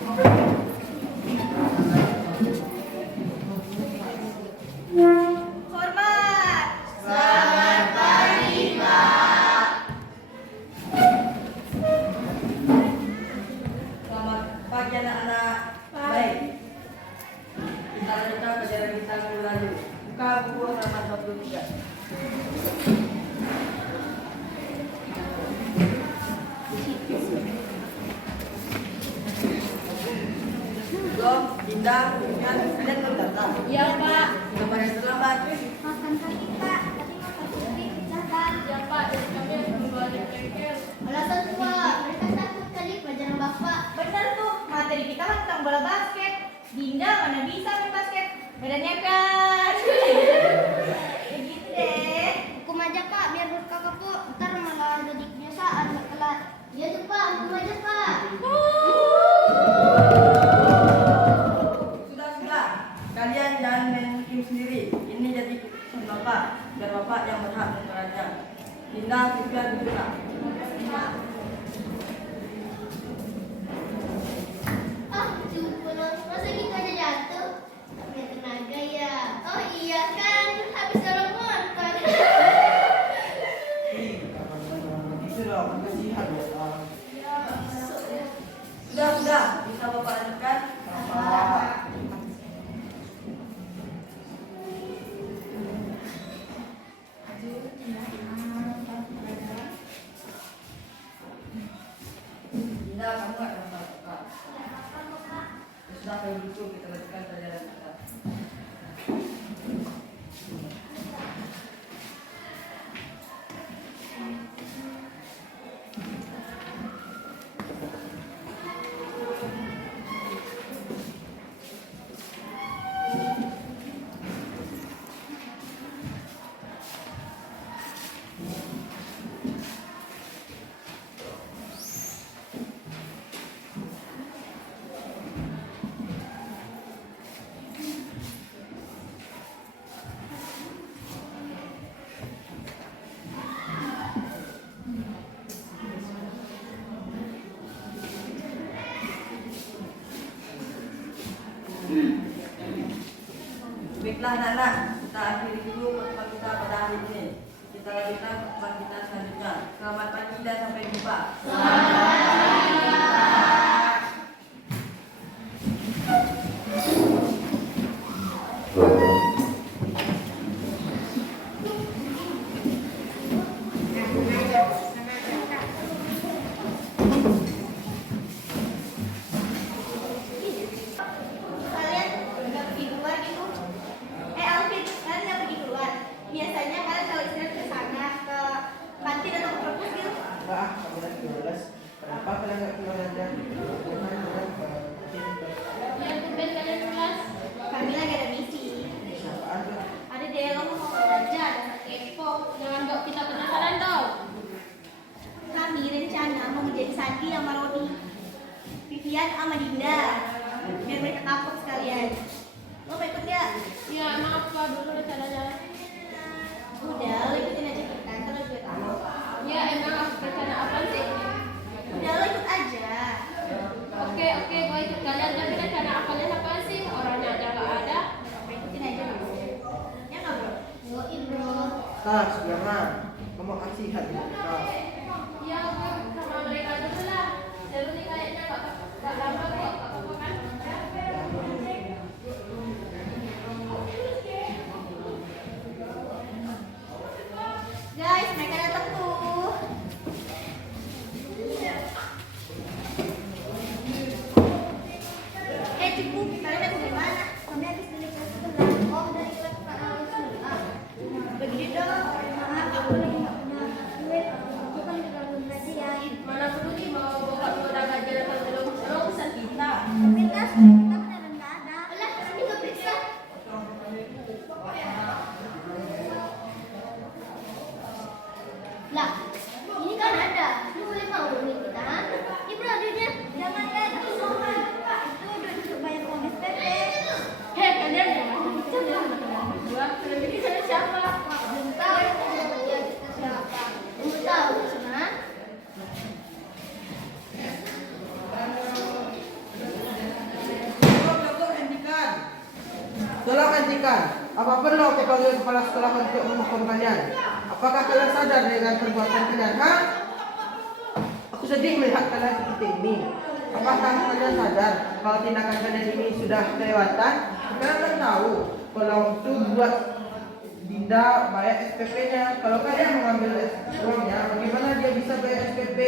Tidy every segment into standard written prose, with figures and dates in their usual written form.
Hormat. Selamat pagi, Pak. Selamat pagi anak-anak. Baik. Kita lanjutkan pelajaran kita minggu lalu. Buka buku halaman 23. Belum, Dinda, Vivian, kalian belum datang. Iya, Pak. Sudah pada terlambat. Makan pagi, Pak. Tapi makan pagi catat. Ya, Pak. Dari kami yang kedua di bengkel. Alasan Pak, mereka takut kali pelajaran Bapak. Benar tuh, materi kita kan tentang bola basket. Dinda mana bisa main basket? Badannya kan. Begitu deh. Hukum aja Pak, biar berkakak tuh. Ntar malah jadi kebiasaan nggak telat. Iya tuh Pak, hukum aja Pak. Sudah. Kalian jangan main game sendiri. Ini jadi keputusan Bapak. Biar Bapak yang berhak menentukannya. Dinda, Vivian, juga. Ah, cuma masa gitu aja jatuh? Ya tenaga ya. Oh iya kan, habis dorong motor. Itu dong, kasihan ya. Sudah. Bisa Bapak lanjutkan? Dinda, kamu nggak dapat Bapak. Sudah, kalau gitu kita lanjutkan pelajaran kita. Baiklah anak-anak, kita akhiri dulu pertemuan kita pada hari ini. Kita lanjutkan pertemuan kita selanjutnya. Selamat pagi dan sampai jumpa. Kalian nggak pergi keluar gitu? Alvin, kalian nggak pergi keluar? Biasanya kalian kalau istirahat ke sana, ke kantin atau ke perpus gitu? Enggak, kamu lagi 12. Kenapa kalian nggak keluar aja? Ya, tumben kalian kelas. Kami lagi ada misi. Siapaan tuh? Ada deh, kamu mau belajar, dasar kepo. Jangan buat kita penasaran dong. Kami rencana mau menjadi Sandi sama Roni, Vivian sama Dinda, biar mereka kapok sekalian. Lo mau ikut nggak? Ya, emang apa dulu rencananya? Udah, lo ikutin aja kita, ntar lo juga tahu. Ya, emang rencana apa sih? Udah, lo ikut aja. Oke, gue ikut kalian. Tapi rencana apanya apa sih? Orangnya aja nggak ada. Lo ikutin aja dulu. Ya nggak bro? Yoi bro. Tas, jangan. Kamu kasihan ya. Ya, gue sama mereka dulu lah. Jadi nih kayaknya nggak lama kok. Nggak apa-apa kan? Guys, mereka datang tuh. Cukup, kalian habis dari mana? Kami habis dari kelas 11. Oh, dari kelas 4 sebelah. Begini dong, maaf aku lagi nggak punya duit. perhatikan. Apa perlu aku panggil kepala sekolah untuk menghukum kalian? Apakah kalian sadar dengan perbuatan kalian? Ha? Aku sedih melihat kalian seperti ini. Apakah kalian sadar kalau tindakan kalian ini sudah kelewatan? Kalian kan tahu kalau itu buat Dinda bayar SPP-nya. Kalau kalian mengambil uangnya, bagaimana dia bisa bayar SPP?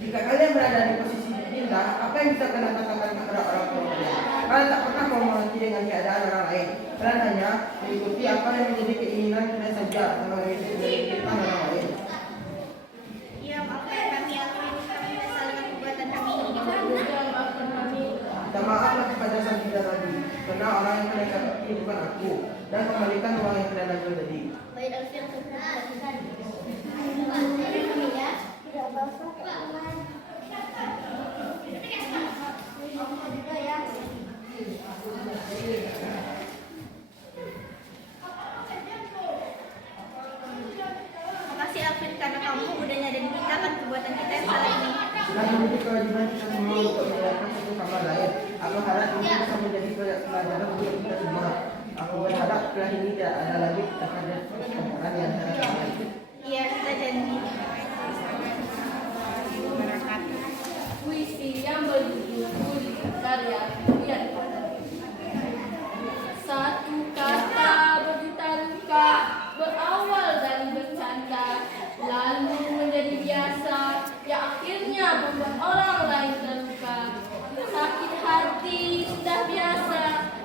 Jika kalian berada di posisi Dinda, apa yang bisa kalian katakan kepada orang tua kalian? Kalian tak pernah mau mengerti dengan keadaan orang lain. Kalian hanya mengikuti apa yang menjadi keinginan kalian saja, mengikuti kehidupan orang lain. Ya, apa yang kami alami, kami menyesal dengan perbuatan kami ini. Minta maaflah kepada sang Dinda tadi, karena orang yang kalian katakan ini bukan aku, dan kembalikan uang yang kalian ambil tadi. Baik, Alfian, lakukan. Tidak apa-apa. Makasih Alvin karena kamu udah nyadarin kita kan perbuatan kita yang salah ini. Sudah menjadi kewajiban kita semua untuk menjalankan satu sama lain. Aku harap ini bisa menjadi pelajaran untuk kita semua. Aku berharap setelah ini tidak ada lagi pertengkaran di antara kami. Iya, kita janji. Puisi yang berjudul Budi karya Rian. Satu kata berjuta luka berawal dari bercanda, lalu menjadi biasa, yang akhirnya membuat orang lain terluka. Sakit hati sudah biasa,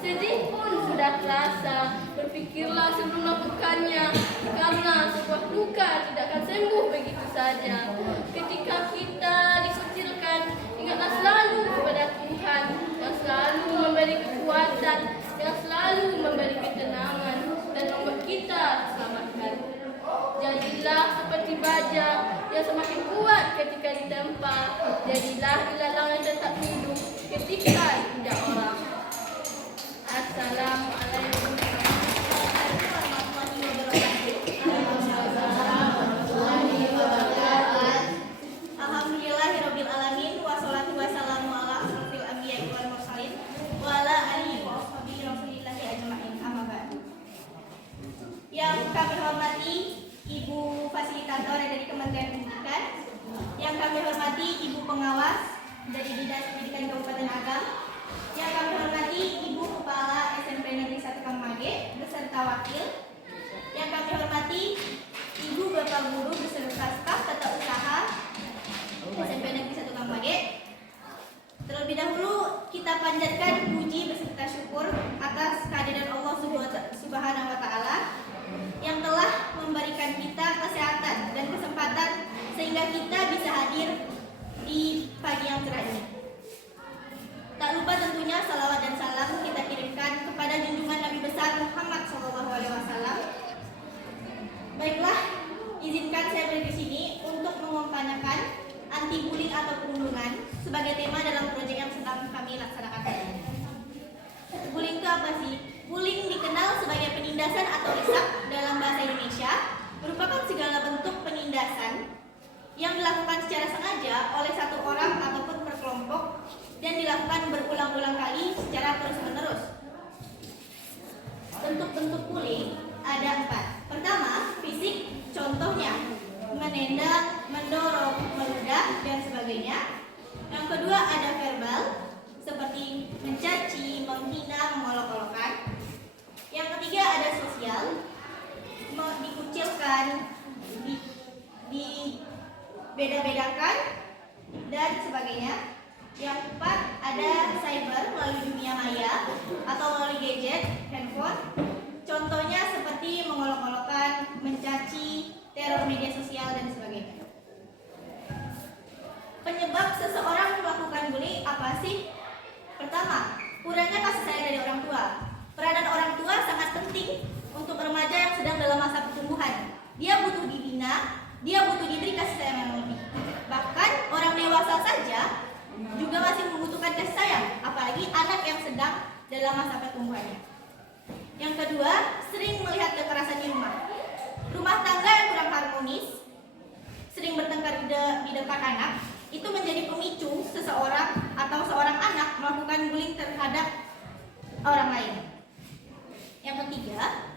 sedih pun sudah terasa. Berpikirlah sebelum melakukannya, karena sebuah luka tidak akan sembuh begitu saja. Ketika kita dikucilkan, ingatlah selalu kepada Tuhan yang selalu memberi kekuatan, yang selalu memberi ketenangan dan membuat kita diselamatkan. Jadilah seperti baja yang semakin kuat ketika ditempa. Jadilah ilalang yang tetap hidup ketika tidak orang. Assalamualaikum. Alhamdulillahirabbil alamin wassalatu wassalamu ala asrofil anbiya'i wal mursalin wa ala alihi wa ashabihi rasulillahi ajma'in. Amma ba'du. Yang kami hormati Ibu Fasilitator dari Kementerian Pendidikan, yang kami hormati Ibu Pengawas dari Dinas Pendidikan Kabupaten Agam, yang kami hormati Ibu Kepala SMP Negeri 1 Kamage beserta wakil, yang kami hormati Ibu Bapak Guru beserta staf tata usaha SMP Negeri 1 Kamage. Terlebih dahulu kita panjatkan puji beserta syukur atas kehadiran Allah Subhanahu wa taala yang telah memberikan kita kesehatan dan kesempatan sehingga kita bisa hadir di pagi yang cerah ini. Tak lupa tentunya salawat dan salam kita kirimkan kepada junjungan Nabi besar Muhammad SAW. Baiklah, izinkan saya berdiri di sini untuk mengumpulkan anti bullying atau perundungan sebagai tema dalam proyek yang sedang kami laksanakan. Bullying itu apa sih? Bullying dikenal sebagai penindasan atau isak dalam bahasa Indonesia, merupakan segala bentuk penindasan yang dilakukan secara sengaja oleh satu orang ataupun berkelompok dan dilakukan berulang-ulang kali secara terus-menerus. Bentuk-bentuk bullying ada 4. Pertama, fisik, contohnya menendang, mendorong, meludah, dan sebagainya. Yang kedua ada verbal, seperti mencaci, menghina, mengolok-olokkan. Yang ketiga ada sosial, dikucilkan, dibeda-bedakan, dan sebagainya. Yang keempat ada cyber, melalui dunia maya atau melalui gadget, handphone. Contohnya seperti mengolok-olokkan, mencaci, teror media sosial, dan sebagainya. Penyebab seseorang melakukan bullying apa sih? Pertama, kurangnya kasih sayang dari orang tua. Peranan orang tua sangat penting untuk remaja yang sedang dalam masa pertumbuhan. Dia butuh dibina, dia butuh diberi kasih sayang yang lebih. Bahkan orang dewasa saja juga masih membutuhkan kasih sayang, apalagi anak yang sedang dalam masa pertumbuhannya. Yang kedua, sering melihat kekerasan di rumah. Rumah tangga yang kurang harmonis, sering bertengkar di depan anak, itu menjadi pemicu seseorang atau seorang anak melakukan bullying terhadap orang lain. ketiga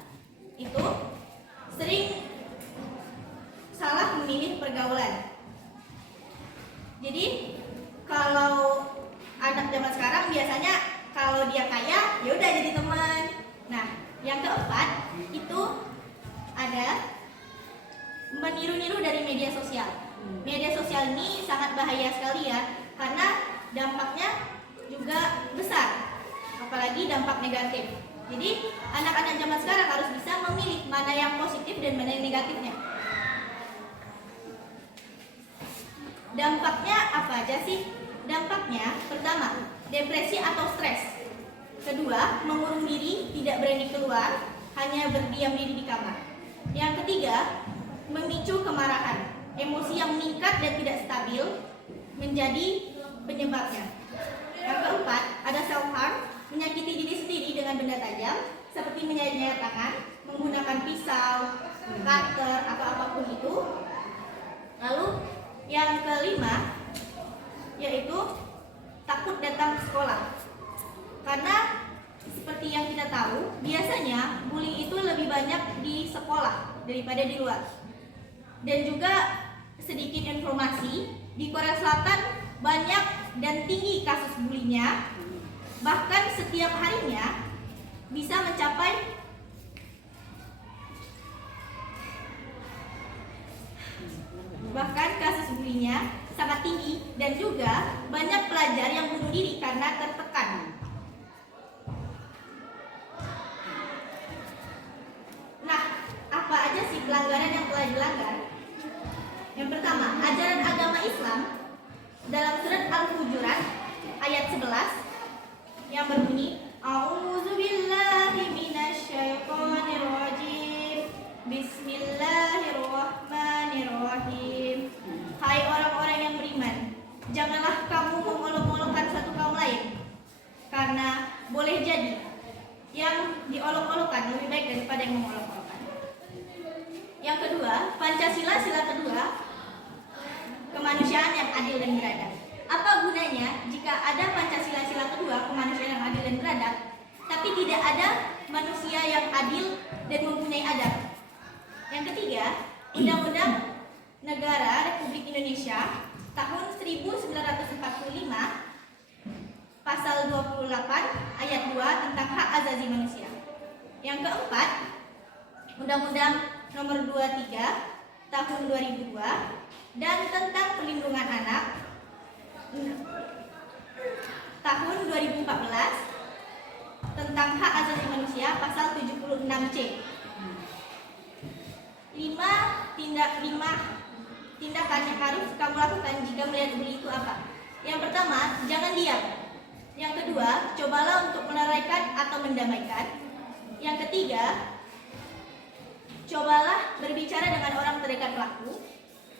itu sering salah memilih pergaulan. Jadi kalau anak zaman sekarang biasanya kalau dia kaya ya udah jadi teman. Nah, yang keempat itu ada meniru-niru dari media sosial. Media sosial ini sangat bahaya sekali ya, karena dampaknya juga besar, apalagi dampak negatif. Jadi anak-anak zaman sekarang harus bisa memilih mana yang positif dan mana yang negatifnya. Dampaknya apa aja sih? Dampaknya pertama, depresi atau stres. Kedua, mengurung diri, tidak berani keluar, hanya berdiam diri di kamar. Yang ketiga, memicu kemarahan. Emosi yang meningkat dan tidak stabil menjadi penyebabnya. Yang keempat, ada self harm, menyakiti diri sendiri dengan benda tajam seperti menyayat-nyayat tangan, menggunakan pisau, cutter atau apapun itu. Lalu yang kelima yaitu takut datang ke sekolah. Karena seperti yang kita tahu, biasanya bullying itu lebih banyak di sekolah daripada di luar. Dan juga sedikit informasi, di Korea Selatan banyak dan tinggi kasus bullyingnya. Bahkan setiap harinya bisa mencapai kasus bullyingnya sangat tinggi, dan juga banyak pelajar yang bunuh diri karena tertekan. Nah, apa aja sih pelanggaran yang telah dilanggar? Yang pertama, ajaran agama Islam dalam surat Al-Hujurat ayat 11 yang berbunyi, A'udzubillahi minasyaitonirrajim. Bismillahirrahmanirrahim. Hai orang-orang yang beriman, janganlah kamu mengolok-olokkan satu kaum lain, karena boleh jadi yang diolok-olokkan lebih baik daripada yang mengolok-olokkan. Yang kedua, Pancasila sila kedua, kemanusiaan yang adil dan beradab. Apa gunanya jika ada Pancasila sila kedua, kemanusiaan yang adil dan beradab, tapi tidak ada manusia yang adil dan mempunyai adab? Yang ketiga, Undang-Undang Negara Republik Indonesia tahun 1945 pasal 28 ayat 2 tentang hak asasi manusia. Yang keempat, Undang-Undang Nomor 23 tahun 2002 dan tentang perlindungan anak tahun 2014 tentang hak asasi manusia pasal 76C. 5 tindakan yang harus kamu lakukan jika melihat bully itu apa? Yang pertama, jangan diam. Yang kedua, cobalah untuk meleraikan atau mendamaikan. Yang ketiga, cobalah berbicara dengan orang terdekat pelaku.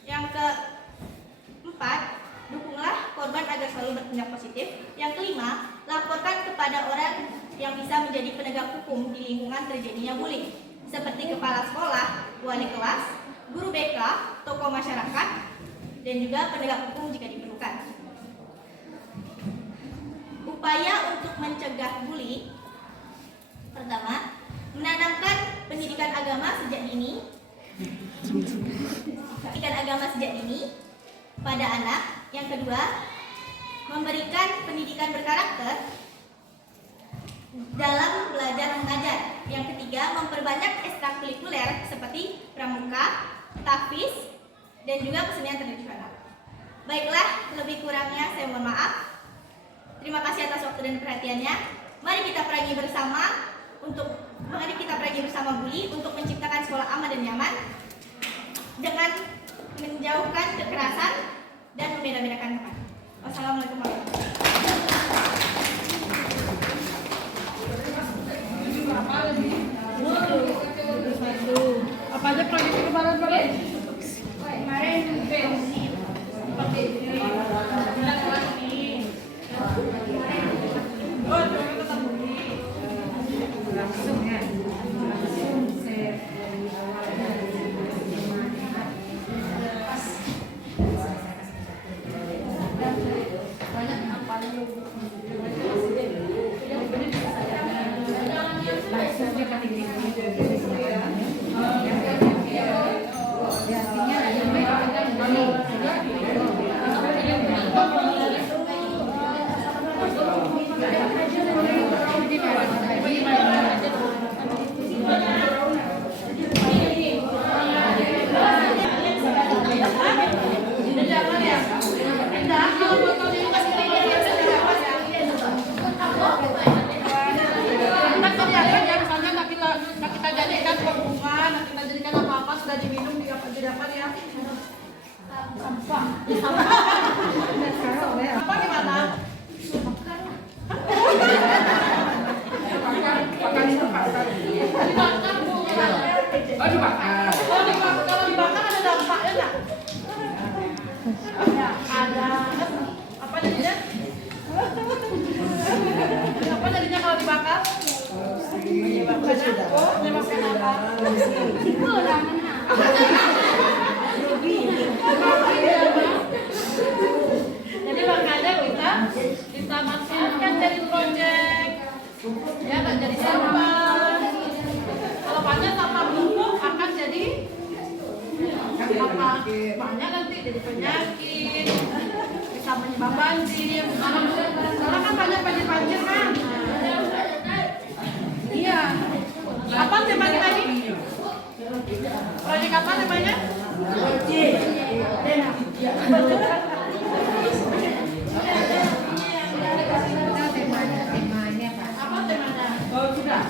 Yang keempat, dukunglah korban agar selalu bertindak positif. Yang kelima, laporkan kepada orang yang bisa menjadi penegak hukum di lingkungan terjadinya bullying, seperti kepala sekolah, wali kelas, guru BK, tokoh masyarakat, dan juga penegak hukum jika diperlukan. Upaya untuk mencegah bully, pertama, menanamkan pendidikan agama sejak dini pada anak. Yang kedua, memberikan pendidikan berkarakter dalam belajar mengajar. Yang ketiga, memperbanyak ekstrakurikuler seperti pramuka, tahfiz, dan juga kesenian tradisional. Baiklah, lebih kurangnya saya mohon maaf. Terima kasih atas waktu dan perhatiannya. Mari kita perangi bersama bully untuk menciptakan sekolah aman dan nyaman dengan menjauhkan kekerasan dan membeda-bedakan teman. Wassalamualaikum warahmatullahi wabarakatuh. Apa aja proyek kemarin? Banyak yang Kalau dibakar ada dampaknya nggak? Ada. Apa jadinya? Apa jadinya kalau dibakar? Menyebabkan apa? Jadi makanya kita manfaatkan jadi project, ya nggak jadi sampah. Kalau banyak sampah menumpuk akan jadi apa? Banyak nanti jadi penyakit, bisa menyebabkan banjir. Karena kan banyak banjir kan. Iya. Apa temanya tadi? Proyek apa namanya? Apa temanya? Oh, sudah.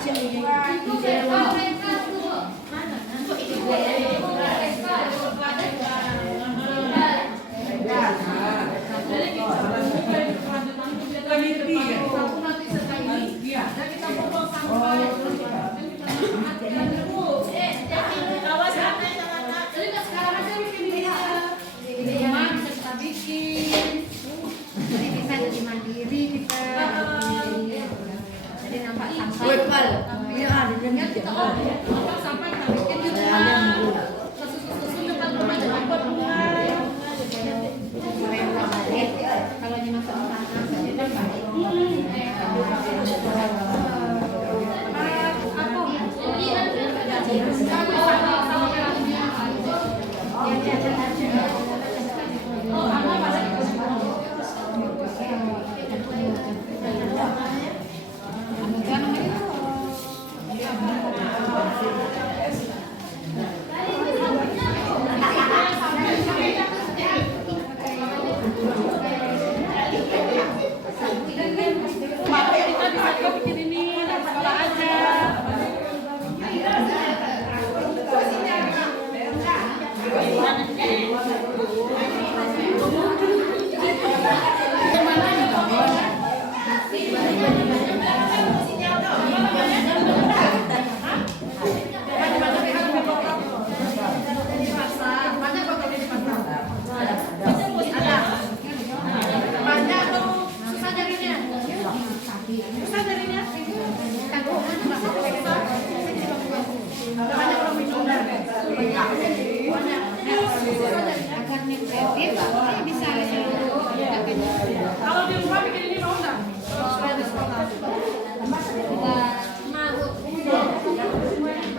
Kalau di rumah bikin ini mau nggak?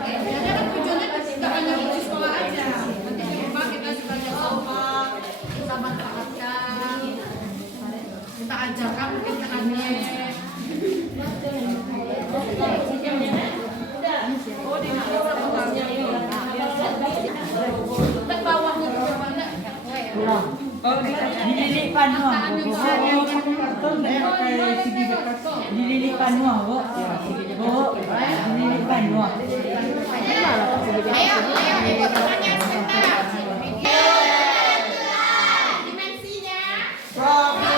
Biasanya kan tujuannya nggak hanya di sekolah aja. Nanti di rumah kita juga ada sampah, kita manfaatkan, kita ajarkan mungkin ke adik. Oh, di mana sampahnya ini? Ke bawahnya juga banyak. Dililipan mo ako. Dililipan mo ako. Oo. Dililipan mo. Ayo, ikut tangannya sebentar. Dimensinya. Satu.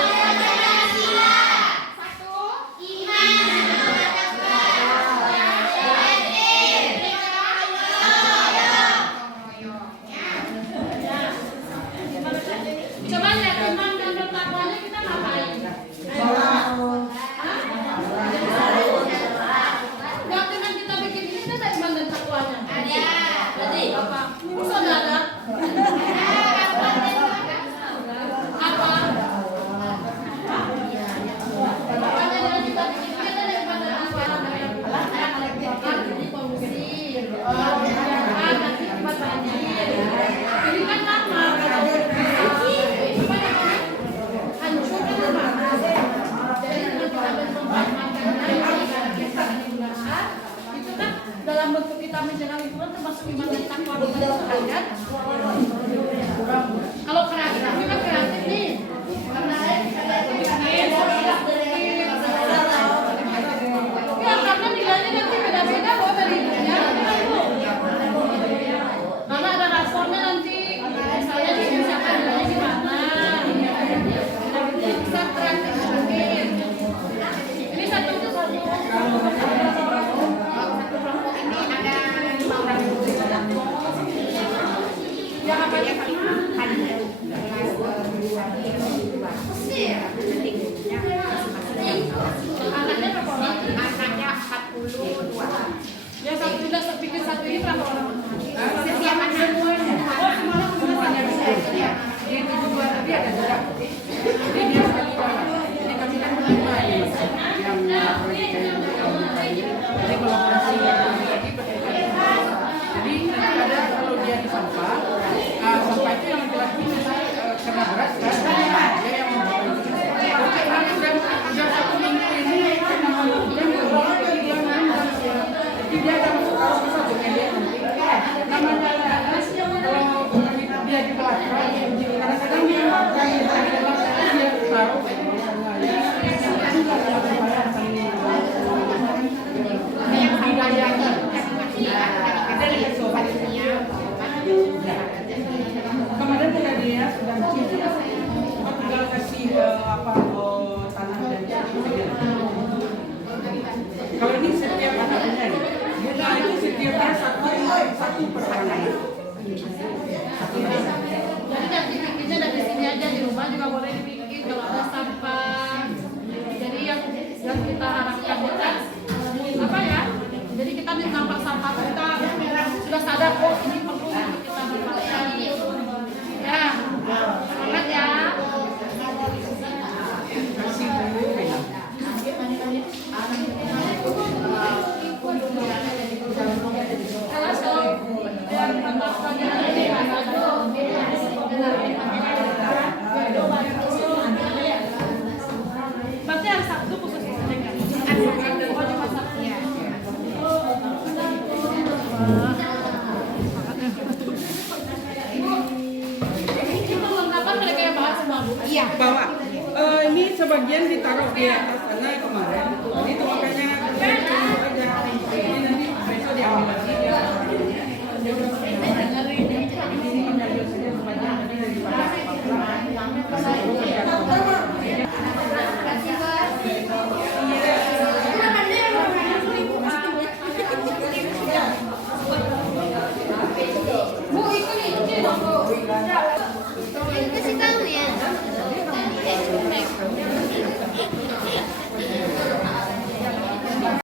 Coba lihat iman dan bertakwanya kita ngapain? Enggak, dengan kita bikin ini kita ada iman dan takwanya. Ada. Jadi apa? lima ini yang proyek kayu tadi. Jadi kolaborasi dengan lagi jadi nanti ada kalau dia di sampah, sampah itu yang laki-laki karena berat kan, dia yang membawa itu. Oke, sudah 1 minggu ini karena hujan jadi dia akan masuk arus ke satu dia nanti. Namanya kalau dia di belakang, kadang-kadang dia taruh. Kemarin udah dia sudah cuci, tinggal kasih tanah dan cabai. Kalau ini setiap anaknya nih, bunga itu setiapnya satu per tanah. Jadi nanti bikinnya dari sini aja, di rumah juga boleh dibikin kalau ada sampah. Jadi yang kita harapkan itu apa ya? Jadi kita di tempat sampah kita sudah sadar kok ini perlu untuk kita manfaatkan. Ya, semangat ya. Kasih dulu. Berarti yang Sabtu khusus mereka. Ini perlengkapan mereka yang bawa semua, Bu? Iya, bawa. Ini sebagian ditaruh di atas sana kemarin. Itu makanya tunggu aja. Ini nanti besok diambil lagi. Dia udah ini ambil saja sebagian nanti daripada Bu, itu nih, Bu.